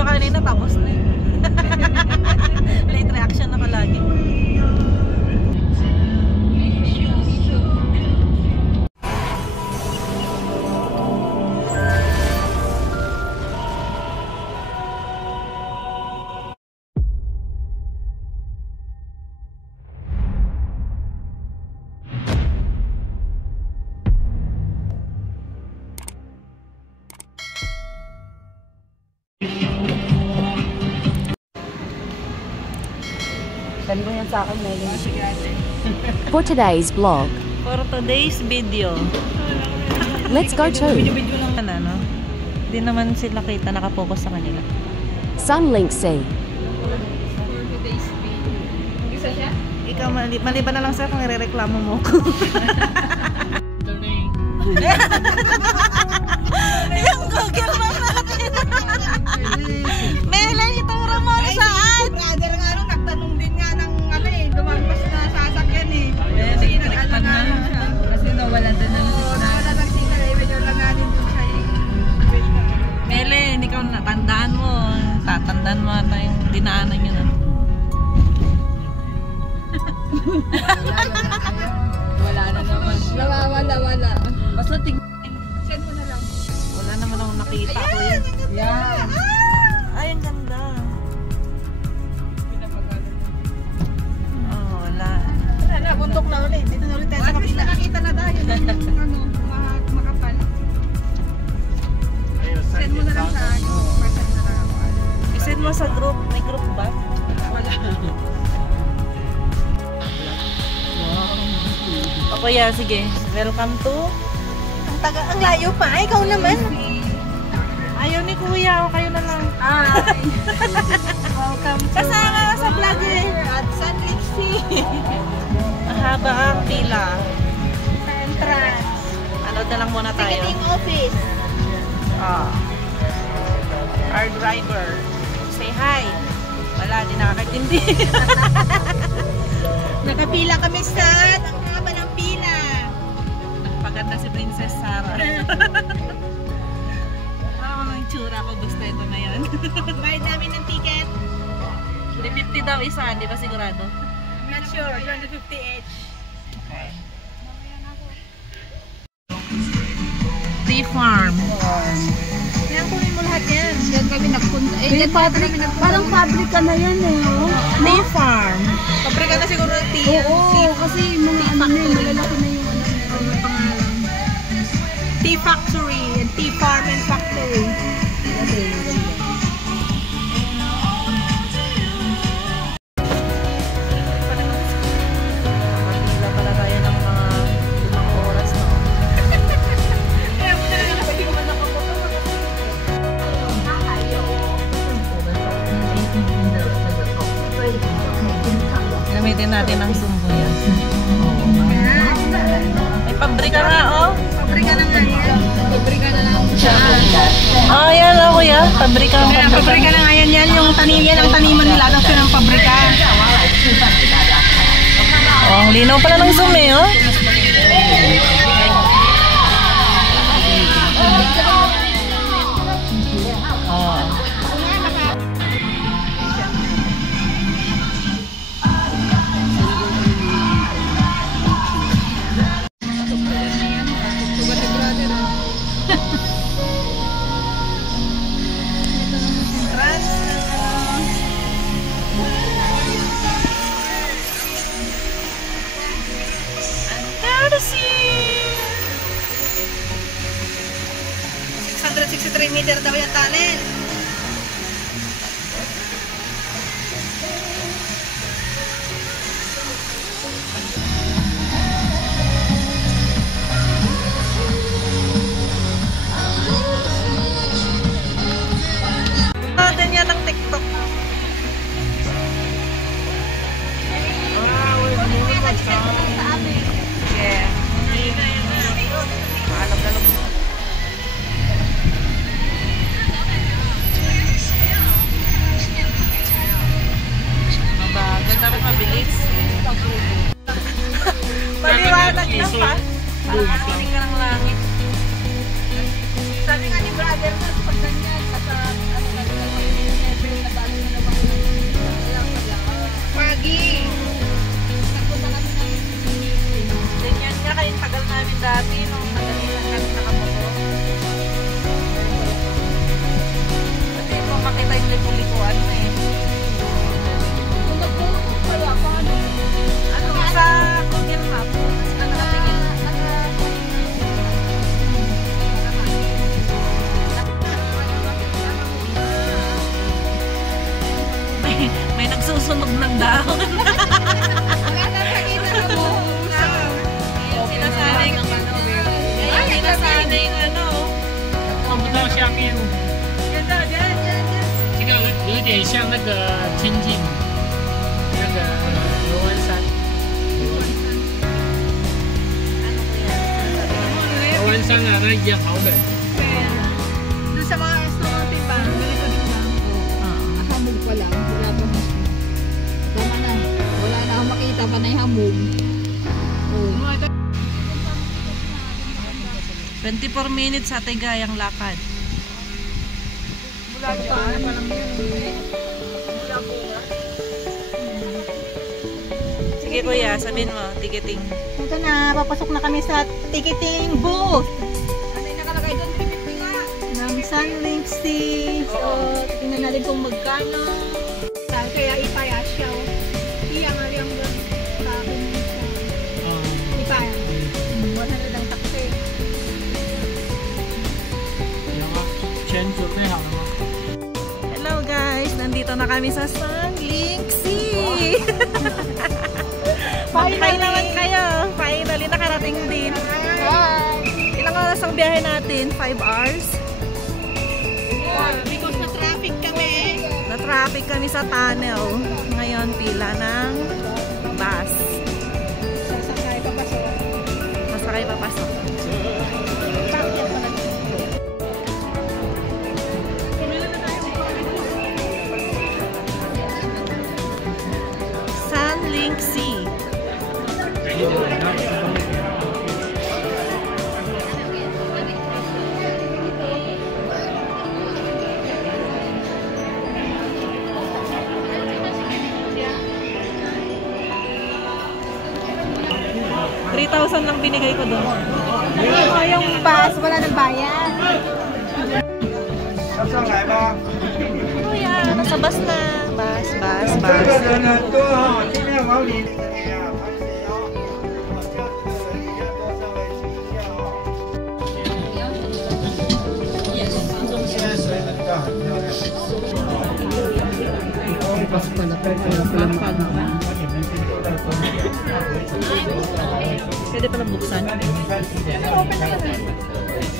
video kanina tapos na eh. Late reaction na palagi. Send mo yan sa akin, Megan. For today's vlog, For today's video. let's go to Ano? Hindi naman sila kita nakapokus sa kanila. Sunlink Sea. Ikaw, maliban na lang sa kung irereklamo mo ko. Yung Google Map natin. Mela, itura mo saan? Brother nga nung nagtanong din nga ng ano eh, lumagpas na sasakyan eh. Kasi nag-alangan siya. Kasi nawala din ng signal. Nawala ng signal eh, medyo langanin doon siya eh. Mele, hindi ka natandaan mo. Tatandaan mo ata yung dinaanan nyo na. Wala na naman. Wala. Basta tingin. Send mo na lang. Wala naman akong nakita ko yun. Yan. Ay, ang ganda. Oh, wala. Wala na, bundok na ulit. Dito na ulit tayo sa kapila. Nakakita na tayo ng ano, makapal. Send mo na lang sa akin. Send na lang ako. I-send mo sa group. May group ba? Wala. O kuya, sige. Welcome to... Ang layo pa. Ikaw naman. Ayaw ni kuya. O kayo na lang. Hi. Welcome to Kasama ka sa vlog eh. at Sunlink Sea. Mahaba ang pila. Sa entrance. Ano na lang muna tayo. Ticketing office. Our driver. Say hi. Wala, di nakakatindi. Nakapila kami sa ang haba ng pila. Paganda si Princess Sarah. Ang tsura ko, gusto ito na yan. Bayad namin ng ticket. 350 daw isa, di ba sigurado? I'm not sure. 250 each. Okay. Tea Farm. Kaya kunin mo lahat yan. Yan kami nagpunta. Parang pabrika na yan eh. Tea Farm. Pabrika na siguro ng tea. Oo, kasi mga ano na yun, malalaki na yung ano pangalan. Tea Factory and Tea Farm and Factory. Nakapila pala tayo ng mga 5 oras na. Gamitin natin ang sumbo yan. May pabrika nga, oh. Pabrika na nga yan. Pabrika na lang siya. Oh, yan, oh, kuya. Pabrika ang Kaya pabrika na nga yan. Yan yung tanim, yan ang taniman nila. Tapos yun ang pabrika. Oh, ang linaw pala ng zoom eh, oh. Oh. Courtesy! 663 meter daw yung tunnel. Natin yan ng TikTok. Yeah. Alog-alog. marami tayong liku-likuan na eh. Kung nagpulot kaya, paano? Ano sa Google Maps? Ano natingin? May nagsusunog ng dahon. Wala na nakita na mo. Sinasanay ng ano. Kaya sinasanay ng ano. 看不到下面，这个有点像那个天津那个罗湾山，罗湾山啊，那也好冷。 Doon sa mga restaurant ba, ganito din lang. Hamog pa lang, wala pa mas. Tama na, wala na akong makita pa na yung hamog. 24 minutes sa Tigayang lakad. Wala pa lang yun. Sige kuya, sabihin mo, ticketing. Ito na, papasok na kami sa ticketing booth. Ano yung nakalagay doon? 350 nga. Ng Sunlink Sea. So, tingnan natin kung magkano. Kaya ipaya siya. Iya nga yung sa akin siya. Ipaya. 100 ang taxi. 有吗？钱准备好了吗？ Hello guys, nandito na kami sa Sunlink Sea. Hi naman kayo. Finally, nakarating din. Hi! Ilang oras ang biyahe natin? 5 hours? Because na-traffic kami. Na-traffic kami sa tunnel. Ngayon, pila ng bus. Sasakay papasok. Masakay papasok. Sunlink Sea. $3,000 lang binigay ko doon. Oh, yung bus, wala nang bayan. Kuya, nasa bus na. Bus. 这个人呢多哈，尽量往里。现在水很大，很漂亮。 Pwede pala buksan.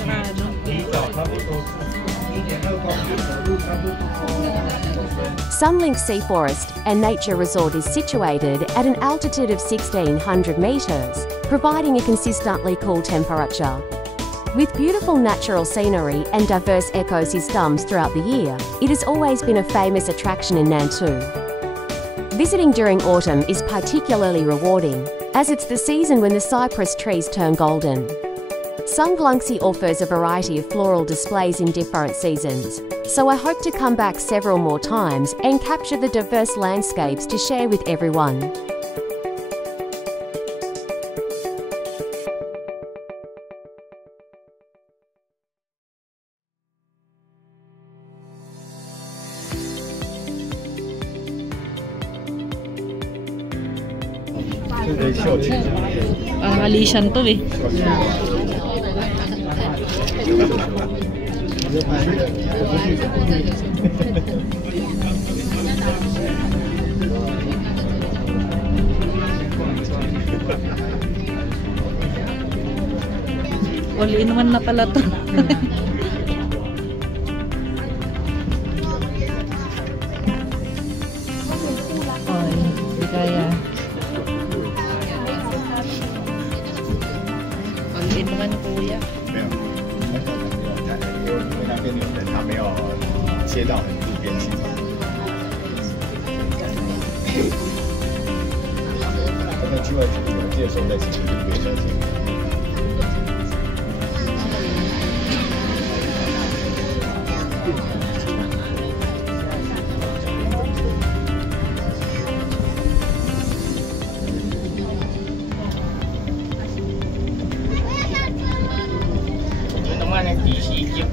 Sarado. Sunlink Sea Forest and Nature Resort is situated at an altitude of 1,600 metres, providing a consistently cool temperature. With beautiful natural scenery and diverse ecosystems throughout the year, it has always been a famous attraction in Nantou. Visiting during autumn is particularly rewarding, as it's the season when the cypress trees turn golden. Sunlink Sea offers a variety of floral displays in different seasons, so I hope to come back several more times and capture the diverse landscapes to share with everyone. Parang Alician to eh. All in one na pala to. Ay, hindi kaya. All in one kuya. 没有，因为那边的人他没有切到很路边性。那机会有接受在其实就可以了解。底细叫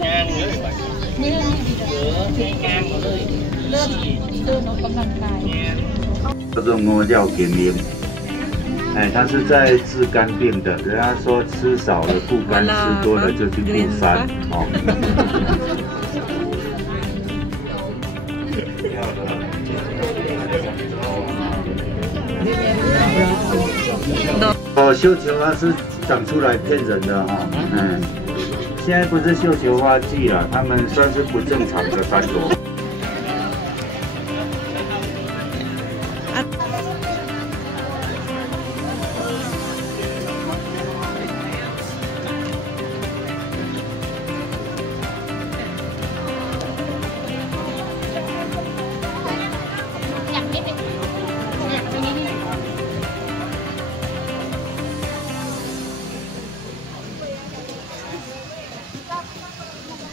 ，ngang nữa bạn. ใช้งานหมดเลย เดินออกกำลังกาย 叫做摸料点灵，哎，它是在治肝病的。人家说吃少了不肝，吃多了就去不三。哦。哦，绣球花是长出来骗人的哈、嗯，现在不是绣球花季了，他们算是不正常的番朵。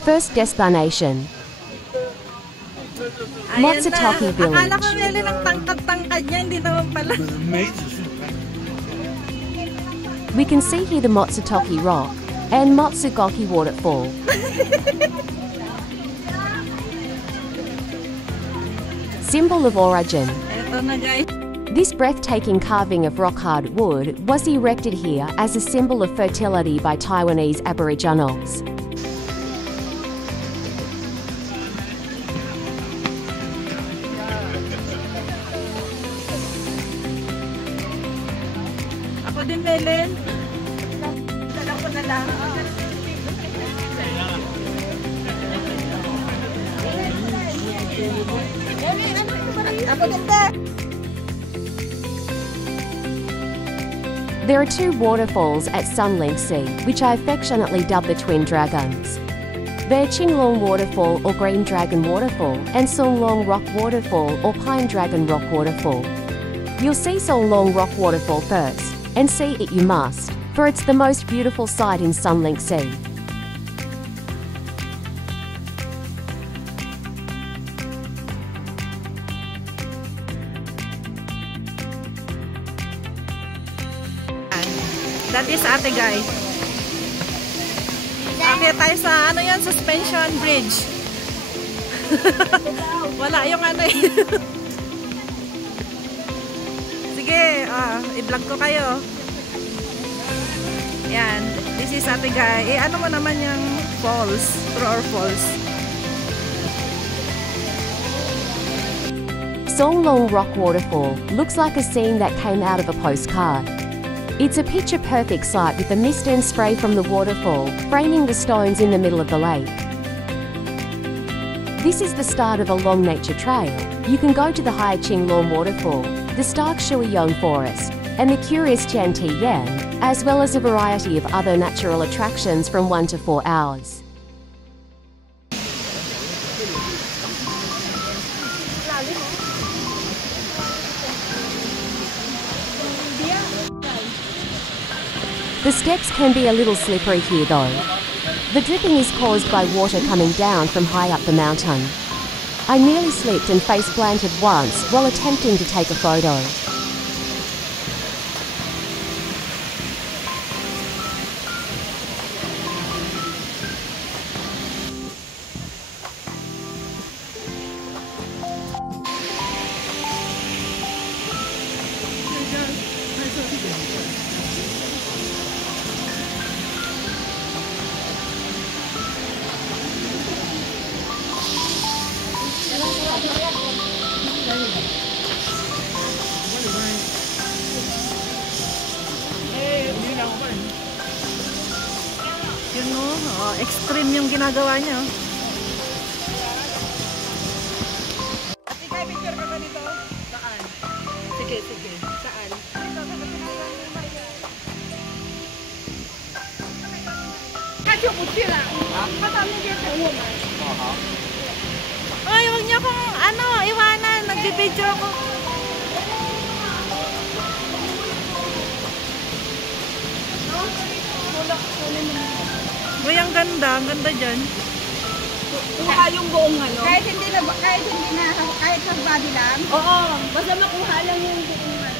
First destination, Matsutake Village. Akala ko nila ng tangkad-tangkad niya, hindi naman pala. We can see here the Matsutake Rock and Matsugoki Waterfall. Symbol of origin. Eto na guys. This breathtaking carving of rock-hard wood was erected here as a symbol of fertility by Taiwanese Aboriginals. Ako din, Helen. Dala ko na lang. Ako din ba? There are two waterfalls at Sunlink Sea, which I affectionately dub the Twin Dragons. They're Qinglong Waterfall or Green Dragon Waterfall and Songlong Rock Waterfall or Pine Dragon Rock Waterfall. You'll see Songlong Rock Waterfall first, and see it you must, for it's the most beautiful sight in Sunlink Sea. That is ate guys. Akit tayo sa ano yan, suspension bridge. Wala yung ano eh. Sige, i-vlog ko kayo. Yan, this is ate guys. Eh ano mo naman yung falls, true or false? Songlong Rock Waterfall looks like a scene that came out of a postcard. It's a picture-perfect sight with the mist and spray from the waterfall framing the stones in the middle of the lake. This is the start of a long nature trail. You can go to the Hai Qinglong Waterfall, the stark Shuiyong Forest, and the curious Tianti Yan, as well as a variety of other natural attractions from 1 to 4 hours. The steps can be a little slippery here though. The dripping is caused by water coming down from high up the mountain. I nearly slipped and face planted once while attempting to take a photo. Yun no, extreme yung ginagawa niya. Ate, kaya picture ka ba dito? Saan? Sige, sige. Saan? Dito, sa pinagawa niyo ba yan? 他就不去了，他到那边等我们。 Ay, huwag niyo akong iwanan. Nagpipicture ako. Uy, ang ganda. Ang ganda dyan. Kuha yung buong ano. Kahit sa body lang. Oo, basta makuha lang yung buong ano.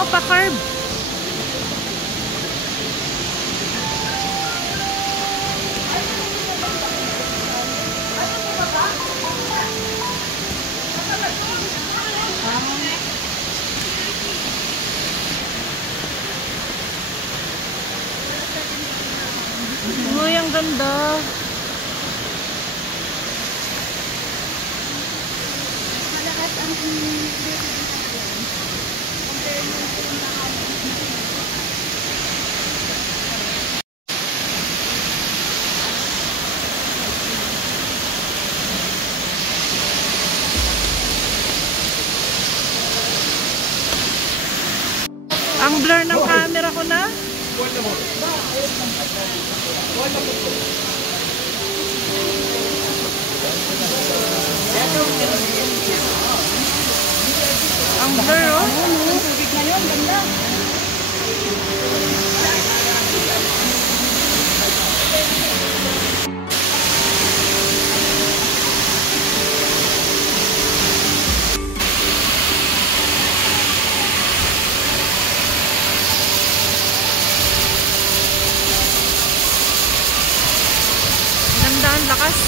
oh, pa-carb. Uy, ang ganda. Malakas ang Ang blur ng camera ko na. Ang blur, oh. tubig na yun, ganda. Ganda, ang lakas.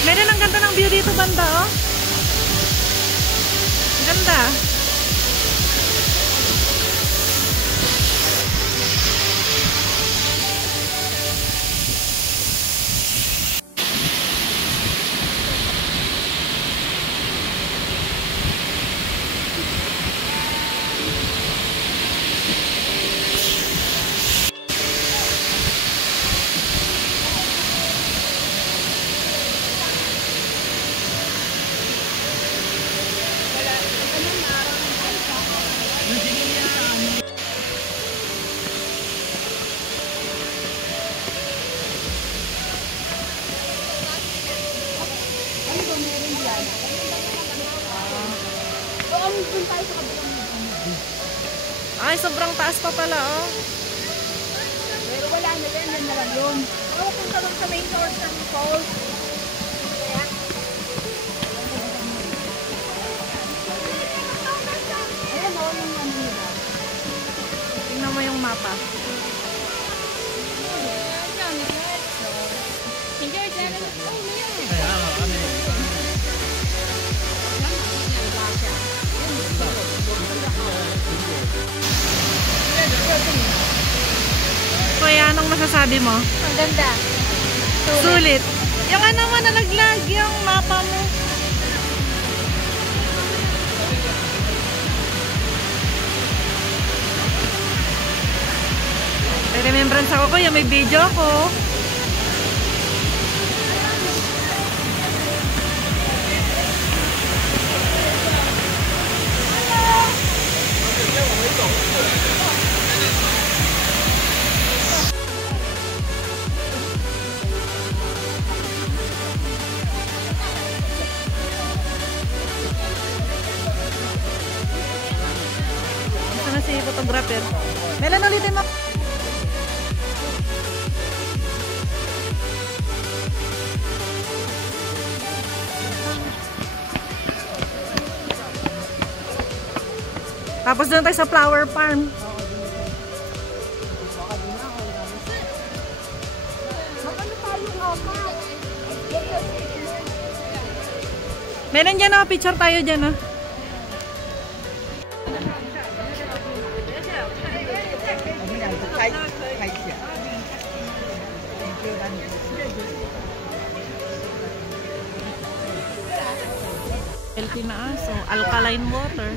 Meron, ang ganda ng view dito banda, oh. Ang ganda. Ay, sobrang taas pa pala, oh. Pero wala na yan, yan na lang yun. Ako punta lang sa main source ng falls. Ayan o, yung ano nila. Tingnan mo yung mapa. Kuya, anong masasabi mo? Ang ganda. Sulit. Yung ano mo, nalaglag yung mapa mo. May remembrance ako, kuya. May video ako. Ito na si photographer. Melan ulitin mo. Tapos doon tayo sa flower farm. Meron dyan oh, picture tayo dyan oh. Healthy na aso, alkaline water.